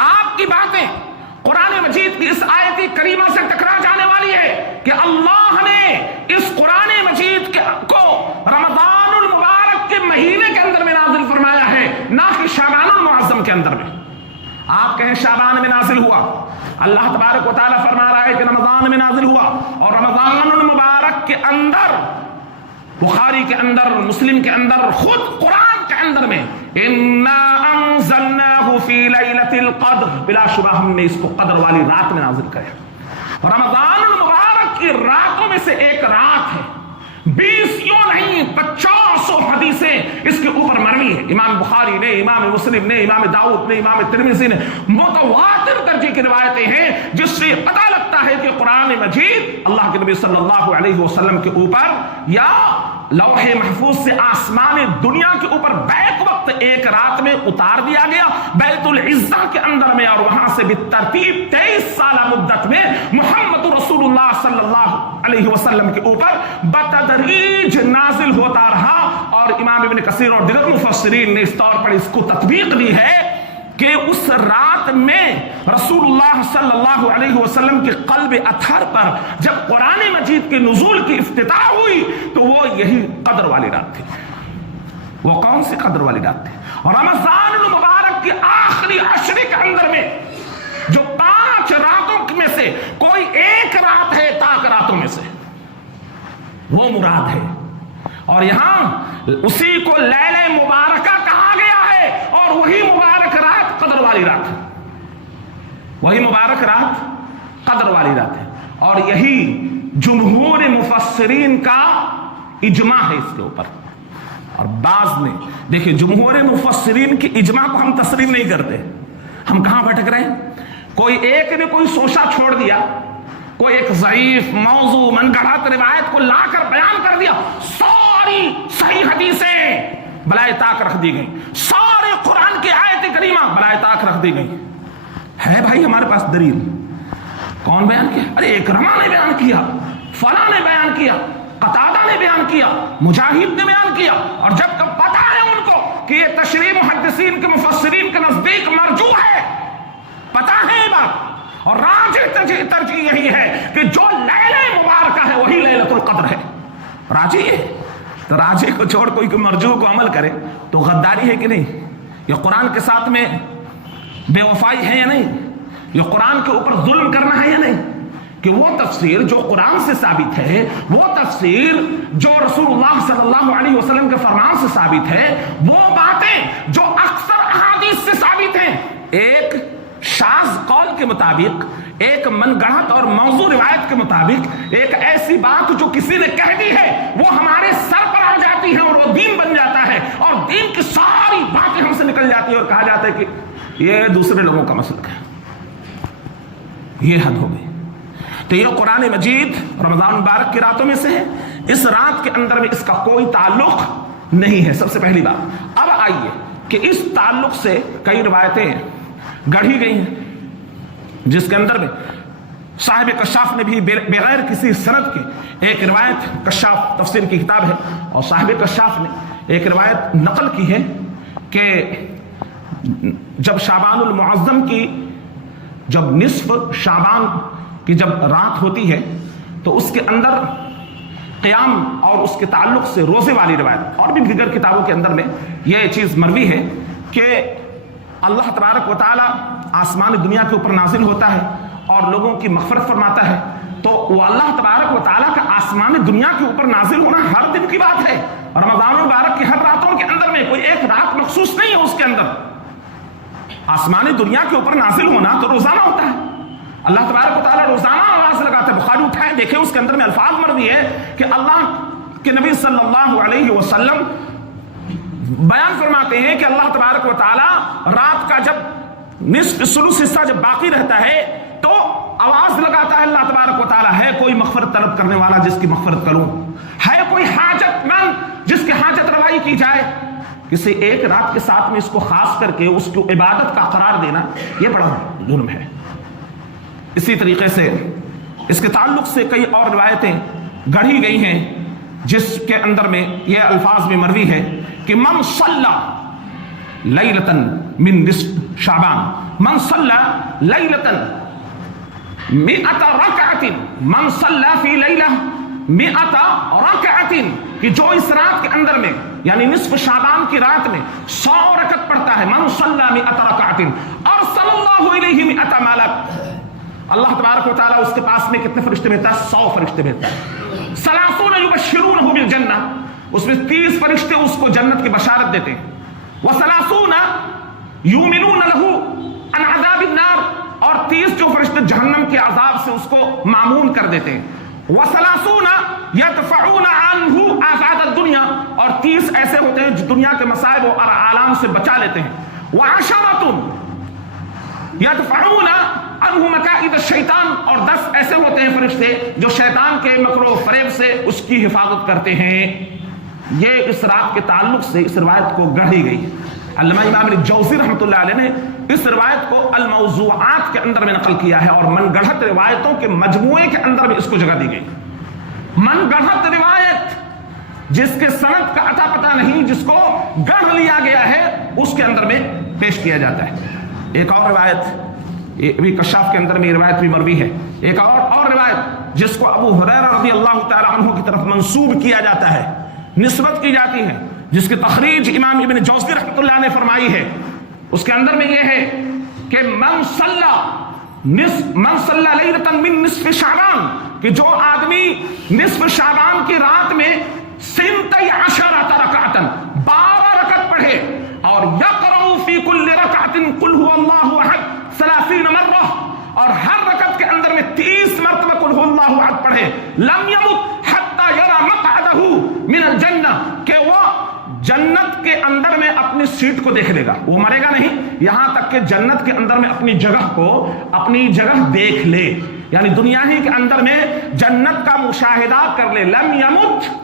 آپ کی باتیں قرآن مجید کی اس آیت کریمہ سے ٹکرا جانے والی ہے کہ اللہ نے اس قرآن مجید کو رمضان المبارک کے مہینے کے اندر میں نازل فرمایا ہے، نہ کہ شعبان المعظم کے اندر میں۔ آپ کہیں شعبان میں نازل ہوا، اللہ تبارک و تعالیٰ فرما رہا ہے کہ رمضان میں نازل ہوا، اور رمضان المبارک کے اندر، بخاری کے اندر، مسلم کے اندر، خود قرآن کے اندر میں اِنَّا أَنزَلْنَاهُ فِي لَيْلَةِ الْقَدْرِ، بلا شبہ ہم نے اس کو قدر والی رات میں نازل کیا۔ رمضان المبارک کی راتوں میں سے ایک رات ہے، 20 یوں نہیں 50 حدیثیں اس کے اوپر مروی ہے، امام بخاری نے، امام مسلم نے، امام داؤد نے، امام ترمذی نے، متواتر درجے کی روایتیں ہیں جس سے پتہ لگتا ہے کہ قرآن مجید اللہ کے نبی صلی اللہ علیہ وسلم کے اوپر یا لوح محفوظ سے آسمان دنیا کے اوپر بیک وقت ایک رات میں اتار دیا گیا بیت العزہ کے اندر میں، اور وہاں سے بالترتیب 23 سالہ مدت میں محمد رسول اللہ صلی اللہ علیہ وسلم کے اوپر بتدریج نازل ہوتا رہا۔ اور امام ابن کثیر اور دیگر مفسرین نے اس طور پر اس کو تطبیق دی ہے کہ اس رات میں رسول اللہ صلی اللہ علیہ وسلم کے قلب اطہر پر جب قرآن مجید کے نزول کی افتتاح ہوئی تو وہ یہی قدر والی رات تھی۔ وہ کون سی قدر والی رات تھی؟ رمضان المبارک کی آخری عشرے کے اندر میں جو 5 راتوں میں سے کوئی ایک رات ہے تاک راتوں میں سے، وہ مراد ہے، اور یہاں اسی کو لیلہ مبارکہ کہا گیا ہے، اور وہی مبارک رات قدر والی رات ہے، وہی مبارک رات قدر والی رات ہے، اور یہی جمہور مفسرین کا اجماع ہے اس کے اوپر۔ اور بعض نے دیکھیں جمہور مفسرین کی اجماع کو ہم تسلیم نہیں کرتے، ہم کہاں بھٹک رہے ہیں؟ کوئی ایک نے کوئی سوچا چھوڑ دیا، کوئی ایک ضعیف موضوع من گڑھت روایت کو لا کر بیان کر دیا، ساری صحیح حدیثیں بلائے طاق رکھ دی گئی، سارے قرآن کی آیت کریمہ بلائے طاق رکھ دی گئی۔ ہے بھائی ہمارے پاس دلیل، کون بیان کیا؟ ارے اکرمہ نے بیان کیا، فلاں نے بیان کیا، قتادہ نے بیان کیا، مجاہد نے بیان کیا، اور جب کب پتا ہے ان کو کہ یہ تشریح محدثین کے مفسرین کے نزدیک مرجوح ہے، پتا ہے یہ بات، اور راجح ترجیح یہی ہے کہ جو لیلہ مبارکہ ہے وہی لیلۃ القدر ہے، راجح ہے۔ تو راجح کو چھوڑ کوئی مرجوح کو عمل کرے تو غداری ہے کہ نہیں؟ یہ قرآن کے ساتھ میں بے وفائی ہے یا نہیں؟ یہ قرآن کے اوپر ظلم کرنا ہے یا نہیں؟ کہ وہ تفسیر جو قرآن سے ثابت ہے، وہ تفسیر جو رسول اللہ صلی اللہ علیہ وسلم کے فرمان سے ثابت ہے، وہ باتیں جو اکثر احادیث سے ثابت ہیں، ایک شاذ قول کے مطابق، ایک من گڑھت اور موضوع روایت کے مطابق، ایک ایسی بات جو کسی نے کہہ دی ہے وہ ہمارے سر پر آ جاتی ہے اور وہ دین بن جاتا ہے، اور دین کی ساری باتیں ہم سے نکل جاتی ہیں اور کہا جاتا ہے کہ یہ دوسرے لوگوں کا مسلک ہے۔ یہ حد ہو گئی۔ تو یہ قرآن مجید رمضان مبارک کی راتوں میں سے ہے، اس رات کے اندر میں اس کا کوئی تعلق نہیں ہے، سب سے پہلی بات۔ اب آئیے کہ اس تعلق سے کئی روایتیں گڑھی گئی ہیں جس کے اندر میں صاحب کشاف نے بھی بغیر کسی سند کے ایک روایت، کشاف تفسیر کی کتاب ہے، اور صاحب کشاف نے ایک روایت نقل کی ہے کہ جب شعبان المعظم کی جب نصف شعبان کی جب رات ہوتی ہے تو اس کے اندر قیام اور اس کے تعلق سے روزے والی روایت اور بھی دیگر کتابوں کے اندر میں یہ چیز مروی ہے کہ اللہ تبارک و تعالی آسمان دنیا کے اوپر نازل ہوتا ہے اور لوگوں کی مغفرت فرماتا ہے، تو وہ اللہ تبارک و تعالی کا آسمان دنیا کے اوپر نازل ہونا ہر دن کی بات ہے، رمضان مبارک کی ہر راتوں کے اندر میں کوئی ایک رات مخصوص نہیں ہے، اس کے اندر آسمان دنیا کے اوپر نازل ہونا تو روزانہ ہوتا ہے، اللہ تبارک و تعالی روزانہ آواز لگاتا ہے۔ بخاری اٹھائے دیکھیں اس کے اندر میں الفاظ مروی ہے کہ اللہ کہ نبی صلی اللہ علیہ وسلم بیان فرماتے ہیں کہ اللہ تبارک و تعالی رات کا جب نصف ثلث حصہ جب باقی رہتا ہے تو آواز لگاتا ہے اللہ تبارک و تعالی، ہے کوئی مغفرت طلب کرنے والا جس کی مغفرت کروں، ہے کوئی حاجت مند جس کی حاجت روائی کی جائے۔ کسی ایک رات کے ساتھ میں اس کو خاص کر کے اس کو عبادت کا قرار دینا یہ بڑا ظلم ہے۔ اسی طریقے سے اس کے تعلق سے کئی اور روایتیں گڑھی گئی ہیں جس کے اندر میں یہ الفاظ میں مروی ہے کہ من صلی لیلۃ من نصف شعبان، من صلی لیلۃ 100 رکعۃ، من صلی فی لیلہ 100 رکعۃ، کہ جو اس رات کے اندر میں یعنی نصف شعبان کی رات میں 100 رکعت پڑھتا ہے، من صلی 100 رکعۃ ارسل اللہ الیہ 100 ملک، اللہ تبارک و تعالیٰ اس کے پاس میں کتنے فرشتے بھیجتا ہے؟ 100 فرشتے بھیجتا ہے۔ 30 یبشرونہ بالجنہ، اس میں 30 فرشتے اس کو جنت کی بشارت دیتے ہیں۔ و30 یؤمنون لہ عن عذاب النار، اور 30 جو فرشتے جہنم کے عذاب سے اس کو معمون کر دیتے ہیں۔ و30 یدفعون عنہ آفات الدنیا، اور 30 ایسے ہوتے ہیں جو دنیا کے مصائب اور آلام سے بچا لیتے ہیں۔ و10 یدفعون عنہ مکائد الشیطان، اور 10 ایسے ہوتے ہیں فرشتے جو شیطان کے مکر و فریب سے اس کی حفاظت کرتے ہیں۔ یہ اس رات کے تعلق سے اس روایت کو گڑھی گئی۔ علامہ امام الجوزی رحمۃ اللہ علیہ نے اس روایت کو الموضوعات کے اندر میں نقل کیا ہے، اور من گڑھت روایتوں کے مجموعے کے اندر میں اس کو جگہ دی گئی۔ من گڑھت روایت جس کے سند کا اتا پتہ نہیں، جس کو گڑھ لیا گیا ہے، اس کے اندر میں پیش کیا جاتا ہے۔ ایک اور روایت یہ بھی کشاف کے اندر میں روایت بھی مروی ہے، ایک اور روایت جس کو ابو ہریرہ رضی اللہ تعالی عنہ کی طرف منسوب کیا جاتا ہے، نسبت کی جاتی ہے، جس کی تخریج امام ابن جوزی رحمۃ اللہ نے فرمائی ہے۔ اس کے اندر میں یہ ہے کہ من صلی لیلۃ من نصف شعبان، کہ جو آدمی نصف شعبان کی رات میں 12 رکعۃ 12 رکعت پڑھے، اور یقرأ فی کل رکعۃ قل هو اللہ احد 30 مرہ، اور ہر رکعت کے اندر میں 30 مرتبہ قل هو اللہ احد پڑھے، لم یمت حتی یری مقعدہ من الجنہ، کہ وہ جنت کے اندر میں اپنی سیٹ کو دیکھ لے گا، وہ مرے گا نہیں، یہاں تک کہ جنت کے اندر میں اپنی جگہ دیکھ لے، یعنی دنیا ہی کے اندر میں جنت کا مشاہدہ کر لے۔ لم یمت،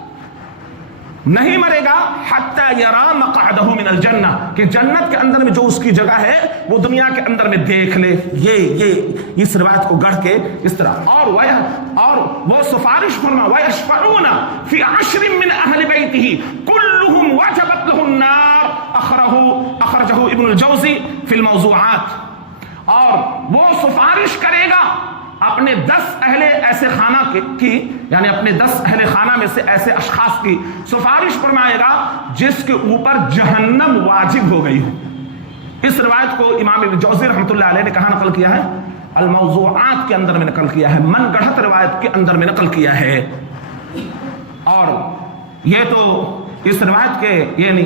نہیں مرے گا، حتی یری مقعدہ من الجنہ، کہ جنت کے اندر میں جو اس کی جگہ ہے وہ دنیا کے اندر میں دیکھ لے۔ یہ اس روایت کو گڑھ کے اس طرح، اور وہ سفارش فرما وَيَشْفَعُونَ فِي 10 من اہل بیتہ کلہم وجبت لہ النار، اخرجہ ابن الجوزی فی الموضوعات، اور وہ سفارش کرے گا اپنے 10 اہل ایسے خانہ کی، یعنی اپنے 10 اہل خانہ میں سے ایسے اشخاص کی سفارش فرمائے گا جس کے اوپر جہنم واجب ہو گئی ہو۔ اس روایت کو امام ابن جوزی رحمۃ اللہ علیہ نے کہاں نقل کیا ہے؟ الموضوعات کے اندر میں نقل کیا ہے، من گڑھت روایت کے اندر میں نقل کیا ہے۔ اور یہ تو اس روایت کے یعنی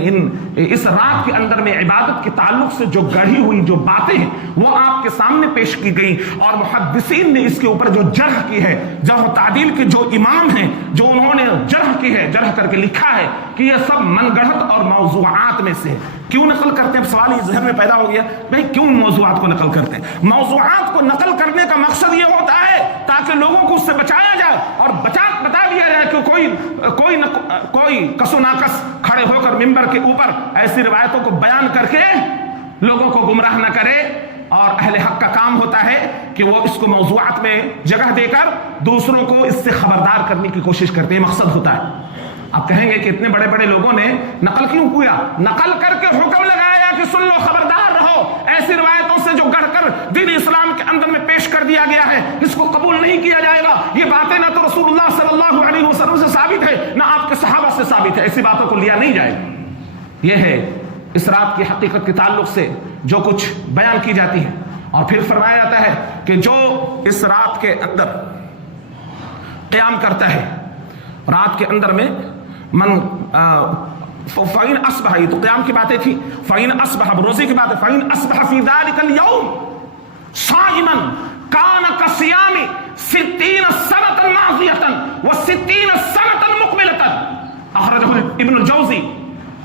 اس رات کے اندر میں عبادت کے تعلق سے جو گڑھی ہوئی جو باتیں ہیں وہ آپ کے سامنے پیش کی گئی، اور محدثین نے اس کے اوپر جو جرح کی ہے، جرح و تعدیل کے جو امام ہیں جو انہوں نے جرح کی ہے، جرح کر کے لکھا ہے کہ یہ سب من گڑھت اور موضوعات میں سے۔ کیوں نقل کرتے ہیں؟ سوال یہ ذہن میں پیدا ہو گیا، بھائی کیوں موضوعات کو نقل کرتے ہیں؟ موضوعات کو نقل کرنے کا مقصد یہ ہوتا ہے تاکہ لوگوں کو اس سے بچایا جائے، اور بتا دیا جائے کہ کوئی کس و ناقص کھڑے ہو کر ممبر کے اوپر ایسی روایتوں کو بیان کر کے لوگوں کو گمراہ نہ کرے۔ اور اہل حق کا کام ہوتا ہے کہ وہ اس کو موضوعات میں جگہ دے کر دوسروں کو اس سے خبردار کرنے کی کوشش کرتے ہیں، مقصد ہوتا ہے۔ آپ کہیں گے کہ اتنے بڑے بڑے لوگوں نے نقل کیوں کیا؟ نقل کر کے حکم لگایا کہ سن لو، خبردار رہو، ایسی روایتوں سے جو گڑھ کر دین اسلام کے اندر میں پیش کر دیا گیا ہے اس کو قبول نہیں کیا جائے گا۔ یہ باتیں نہ تو رسول اللہ صلی اللہ علیہ وسلم سے ثابت ہے، نہ آپ کے صحابہ سے ثابت ہے، ایسی باتوں کو لیا نہیں جائے گا۔ یہ ہے اس رات کی حقیقت کے تعلق سے جو کچھ بیان کی جاتی ہے۔ اور پھر فرمایا جاتا ہے کہ جو اس رات کے اندر قیام کرتا ہے، رات کے اندر میں فَإِنْ أَصْبَحَ، یہ تو قیام کی باتیں تھی، فَإِنْ أَصْبَحَ روزے کی بات ہے، فَإِنْ أَصْبَحَ فِي ذَلِكَ الْيَوْمِ صَائِمًا كَانَ كَصِيَامِ 60 سَنَةً مَاضِيَةً و60 سَنَةً مُقْبِلَةً،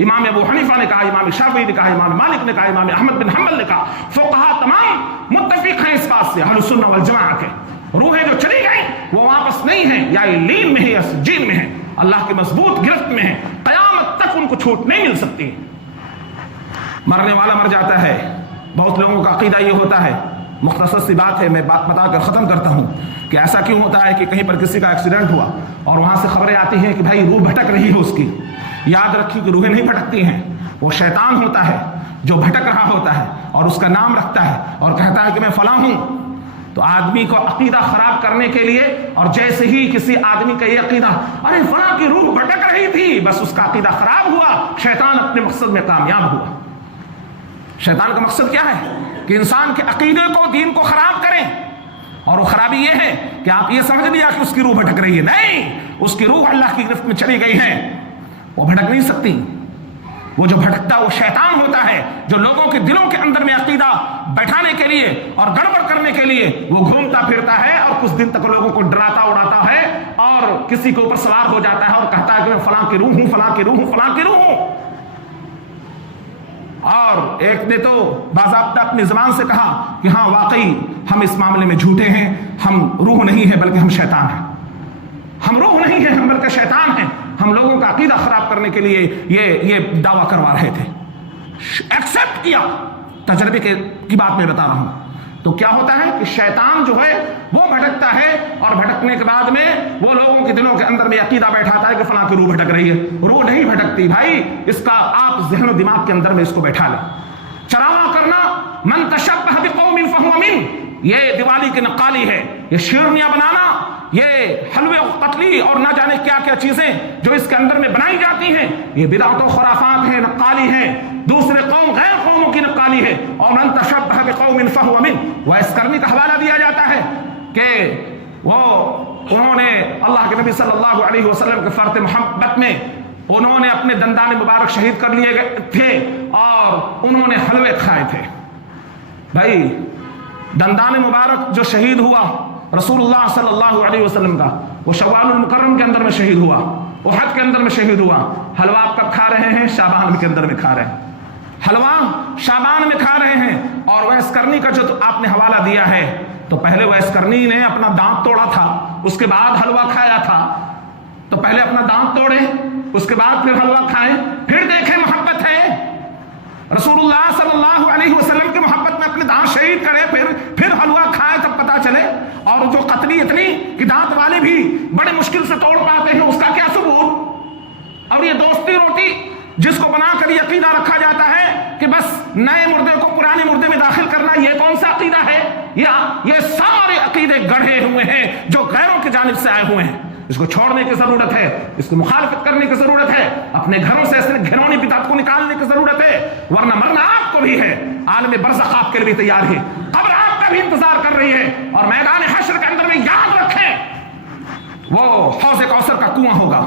امام ابو حنیفہ نے کہا, امام شافعی نے کہا, امام مالک نے کہا, امام احمد بن حنبل نے کہا, فقہا تمام متفق ہیں اس بات سے, اہل سنت والجماعت کے. روحیں جو چلی گئیں وہ واپس نہیں ہیں, یا لین میں ہے یا سجین میں ہے, اللہ کی مضبوط گرفت میں ہے, قیامت تک ان کو چھوٹ نہیں مل سکتی. مرنے والا مر جاتا ہے. بہت لوگوں کا عقیدہ یہ ہوتا ہے, مختصر سی بات ہے, میں بات بتا کر ختم کرتا ہوں, کہ ایسا کیوں ہوتا ہے کہ کہیں پر کسی کا ایکسیڈنٹ ہوا اور وہاں سے خبریں آتی ہیں کہ بھائی روح بھٹک رہی ہے اس کی. یاد رکھیے کہ روحیں نہیں بھٹکتی ہیں, وہ شیطان ہوتا ہے جو بھٹک رہا ہوتا ہے اور اس کا نام رکھتا ہے اور کہتا ہے کہ میں فلاں ہوں. تو آدمی کو عقیدہ خراب کرنے کے لیے, اور جیسے ہی کسی آدمی کا یہ عقیدہ, ارے فلاں کی روح بھٹک رہی تھی, بس اس کا عقیدہ خراب ہوا, شیطان اپنے مقصد میں کامیاب ہوا. شیطان کا مقصد کیا ہے؟ کہ انسان کے عقیدے کو, دین کو خراب کریں. اور وہ خرابی یہ ہے کہ آپ یہ سمجھ لیا کہ اس کی روح بھٹک رہی ہے. نہیں, اس کی روح اللہ کی گرفت میں چلی گئی ہے, وہ بھٹک نہیں سکتی. وہ جو بھٹکتا وہ شیطان ہوتا ہے, جو لوگوں کے دلوں کے اندر میں عقیدہ بیٹھانے کے لیے اور گڑبڑ کرنے کے لیے وہ گھومتا پھرتا ہے اور کچھ دن تک لوگوں کو ڈراتا اڑاتا ہے اور کسی کے اوپر سوار ہو جاتا ہے اور کہتا ہے کہ میں فلاں کی روح ہوں, فلاں کی روح ہوں, فلاں کی روح ہوں. اور ایک نے تو باضابطہ اپنی زبان سے کہا کہ ہاں واقعی ہم اس معاملے میں جھوٹے ہیں, ہم روح نہیں ہے بلکہ ہم شیطان ہیں. ہم روح نہیں ہیں, ہم بلکہ شیطان ہیں. ہم لوگوں کا عقیدہ خراب کرنے کے لیے یہ دعویٰ کروا رہے تھے. ایکسپٹ کیا, تجربے کی بات میں بتا رہا ہوں. تو کیا ہوتا ہے کہ شیطان جو ہے وہ بھٹکتا ہے, اور بھٹکنے کے بعد میں وہ لوگوں کے دلوں کے اندر میں عقیدہ بیٹھاتا ہے کہ فلاں کی روح بھٹک رہی ہے. روح نہیں بھٹکتی بھائی, اس کا آپ ذہن و دماغ کے اندر میں اس کو بیٹھا لیں. چراغاں کرنا, من تشبہ بقوم فہو منہ, یہ دیوالی کی نقالی ہے. یہ شیرنیاں بنانا, یہ حلوے قتلی اور نہ جانے کیا کیا چیزیں جو اس کے اندر میں بنائی جاتی ہیں, یہ بدعت و خرافات ہیں, نقالی ہیں, دوسرے قوم غیر قوموں کی نقالی ہے. اور من تشبہ بقوم فہو منہ, ویس کرنی کا حوالہ دیا جاتا ہے کہ انہوں نے اللہ کے نبی صلی اللہ علیہ وسلم کے فرط محبت میں انہوں نے اپنے دندان مبارک شہید کر لیے گئے تھے اور انہوں نے حلوے کھائے تھے. بھائی دندان مبارک جو شہید ہوا رسول اللہ صلی اللہ علیہ وسلم کا, وہ شوال المکرم کے اندر میں شہید ہوا, احد کے اندر میں شہید ہوا. حلوہ آپ کب کھا رہے ہیں؟ شعبان کے اندر میں کھا رہے ہیں. حلوہ شعبان میں کھا رہے ہیں. اور ویس کرنی کا جو آپ نے حوالہ دیا ہے, تو پہلے ویس کرنی نے اپنا دانت توڑا تھا, اس کے بعد حلوہ کھایا تھا. تو پہلے اپنا دانت توڑے, اس کے بعد پھر حلوہ کھائیں, پھر دیکھیں محبت ہے. رسول اللہ صلی اللہ علیہ وسلم کی محبت میں اپنے دانت شہید کرے, پھر حلوہ کھائے, تب پتا چلے. اور جو قتلی اتنی کہ دانت والے بھی بڑے مشکل سے توڑ پاتے ہیں, اس کا کیا ثبوت؟ اور یہ دوستی روٹی جس کو بنا کر یہ عقیدہ رکھا جاتا ہے کہ بس نئے مردے کو پرانے مردے میں داخل کرنا, یہ کون سا عقیدہ ہے؟ یہ سارے عقیدے گڑھے ہوئے ہیں جو غیروں کی جانب سے آئے ہوئے ہیں. اس کو چھوڑنے کی ضرورت ہے, اس کو مخالفت کرنے کی ضرورت ہے, اپنے گھروں سے اس گھنونی بدعت کو نکالنے کی ضرورت ہے, ورنہ مرنا آپ کو بھی ہے, عالم برزخ آپ کے لیے بھی تیار ہے, قبر آپ کا بھی انتظار کر رہی ہے. اور میدان حشر کے اندر میں یاد رکھیں وہ حوض کوثر کا کنواں ہوگا,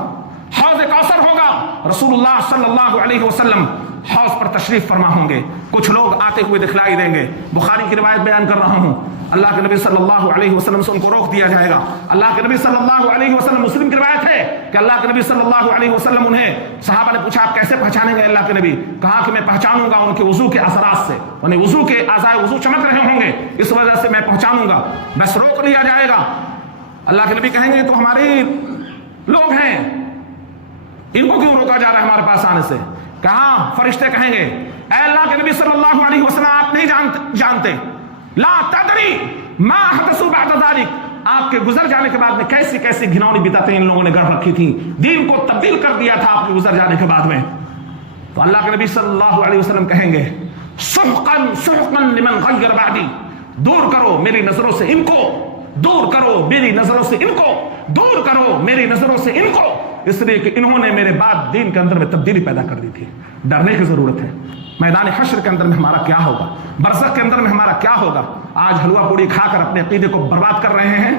حوض کوثر ہوگا. رسول اللہ صلی اللہ علیہ وسلم حوض پر تشریف فرما ہوں گے, کچھ لوگ آتے ہوئے دکھلائی دیں گے. بخاری کی روایت بیان کر رہا ہوں, اللہ کے نبی صلی اللہ علیہ وسلم سے ان کو روک دیا جائے گا. اللہ کے نبی صلی اللہ علیہ وسلم, مسلم کی روایت ہے کہ اللہ کے نبی صلی اللہ علیہ وسلم انہیں, صحابہ نے پوچھا آپ کیسے پہچانیں گے اللہ کے نبی؟ کہا کہ میں پہچانوں گا ان کے وضو کے اثرات سے, انہیں وضو کے اعضائے وضو چمک رہے ہوں گے, اس وجہ سے میں پہچانوں گا. بس روک لیا جائے گا. اللہ کے نبی کہیں گے تو ہمارے لوگ ہیں, ان کو کیوں روکا جا رہا ہے ہمارے پاس آنے سے؟ کہاں فرشتے کہیں گے اے اللہ کے نبی صلی اللہ علیہ وسلم آپ نہیں جانتے, لا تدری ما احدثوا بعد ذلك, آپ کے گزر جانے کے بعد میں کیسی کیسی گھنونی بدعتیں ان لوگوں نے گڑھ رکھی تھیں, دین کو تبدیل کر دیا تھا آپ کے گزر جانے کے بعد میں. تو اللہ کے نبی صلی اللہ علیہ وسلم کہیں گے سحقا سحقا لمن غیر بعدی, دور کرو میری نظروں سے ان کو, دور کرو میری نظروں سے ان کو, دور کرو میری نظروں سے ان کو, اس لیے کہ انہوں نے میرے بعد دین کے اندر میں تبدیلی پیدا کر دی تھی. ڈرنے کی ضرورت ہے. میدان حشر کے اندر میں ہمارا کیا ہوگا, برزخ کے اندر میں ہمارا کیا ہوگا؟ آج حلوہ پوڑی کھا کر اپنے عقیدے کو برباد کر رہے ہیں,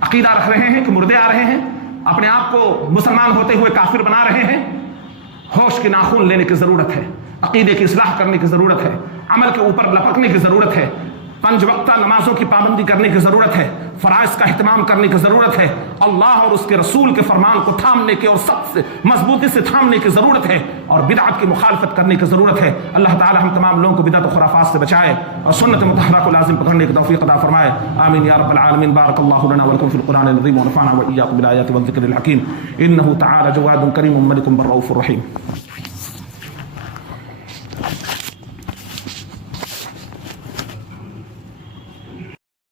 عقیدہ رکھ رہے ہیں کہ مردے آ رہے ہیں, اپنے آپ کو مسلمان ہوتے ہوئے کافر بنا رہے ہیں. ہوش کے ناخن لینے کی ضرورت ہے, عقیدے کی اصلاح کرنے کی ضرورت ہے, عمل کے اوپر لپکنے کی ضرورت ہے. 5 وقتہ نمازوں کی پابندی کرنے کی ضرورت ہے، فرائض کا اہتمام کرنے کی ضرورت ہے، اللہ اور اس کے رسول کے فرمان کو تھامنے کے اور سب سے مضبوطی سے تھامنے کی ضرورت ہے، اور بدعت کی مخالفت کرنے کی ضرورت ہے۔ اللہ تعالی ہم تمام لوگوں کو بدعت و خرافات سے بچائے اور سنت مطہرہ کو لازم پکڑنے کی توفیق عطا فرمائے، آمین یا رب العالمین۔ بارک اللہ لنا ولکم فی القرآن العظیم ونفعنا وإیاکم بالآیات والذکر الحکیم، انہ تعالی جواد کریم ملک بالرؤوف الرحیم۔